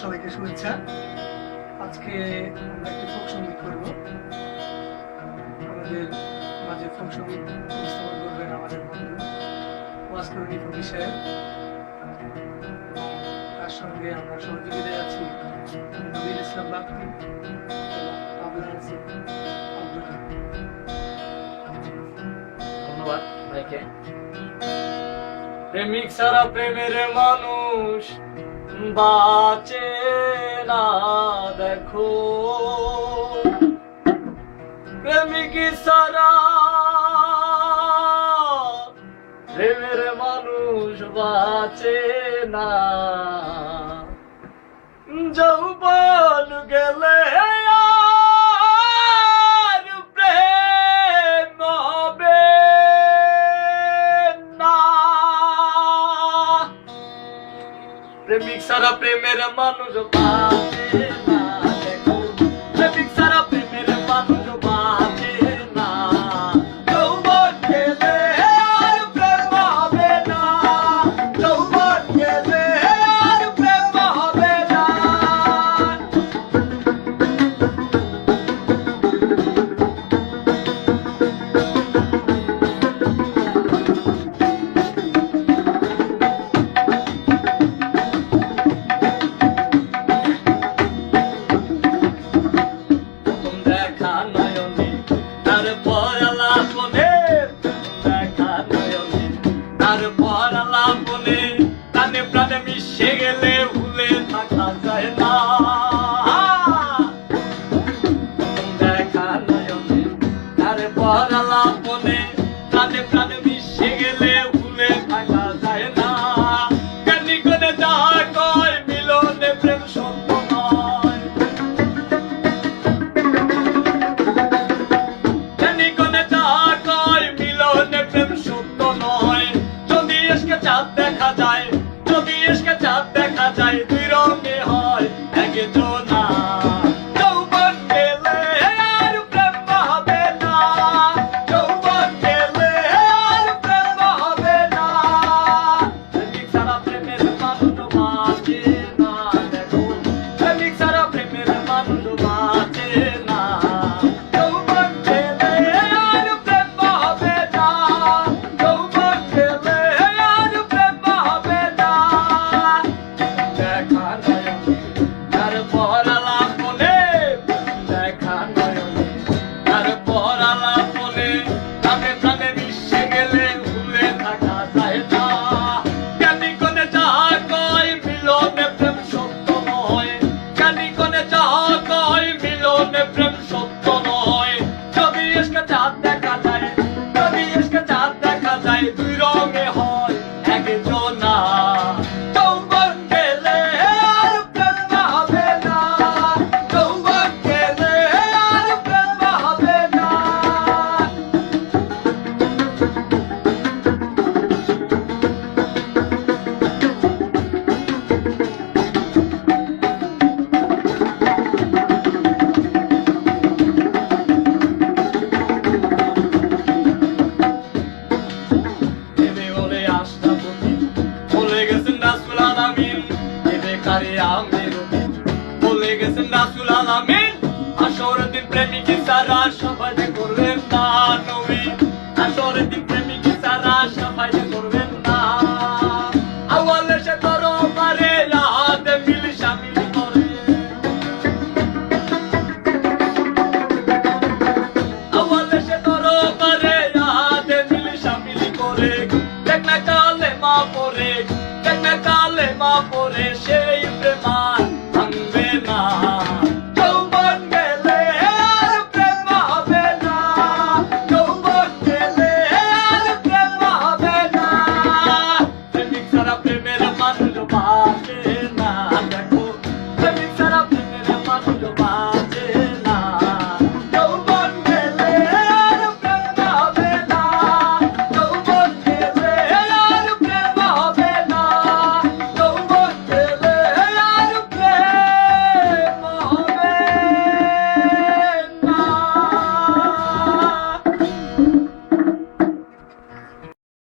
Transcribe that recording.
সবাইকে শুভেচ্ছা। আজকে আমরা একটি ফোক সংগীত করব। আমাদের মাঝে ফোক সংগীত উপস্থাপন করবেন আমাদের বন্ধু ওয়াসকরণী কবি সাহেব। তার সঙ্গে আমরা সহযোগিতায় আছি নবীর ইসলাম বাকি আবদুল ধন্যবাদ ভাইকে। প্রেমিক সারা প্রেমের মানুষ বাঁচে না দেখো। প্রেমিক সারা প্রেমের মানুষ বাঁচে না। যৌবন প্রেমিক সারা প্রেমের মানুষ বাজে Take my the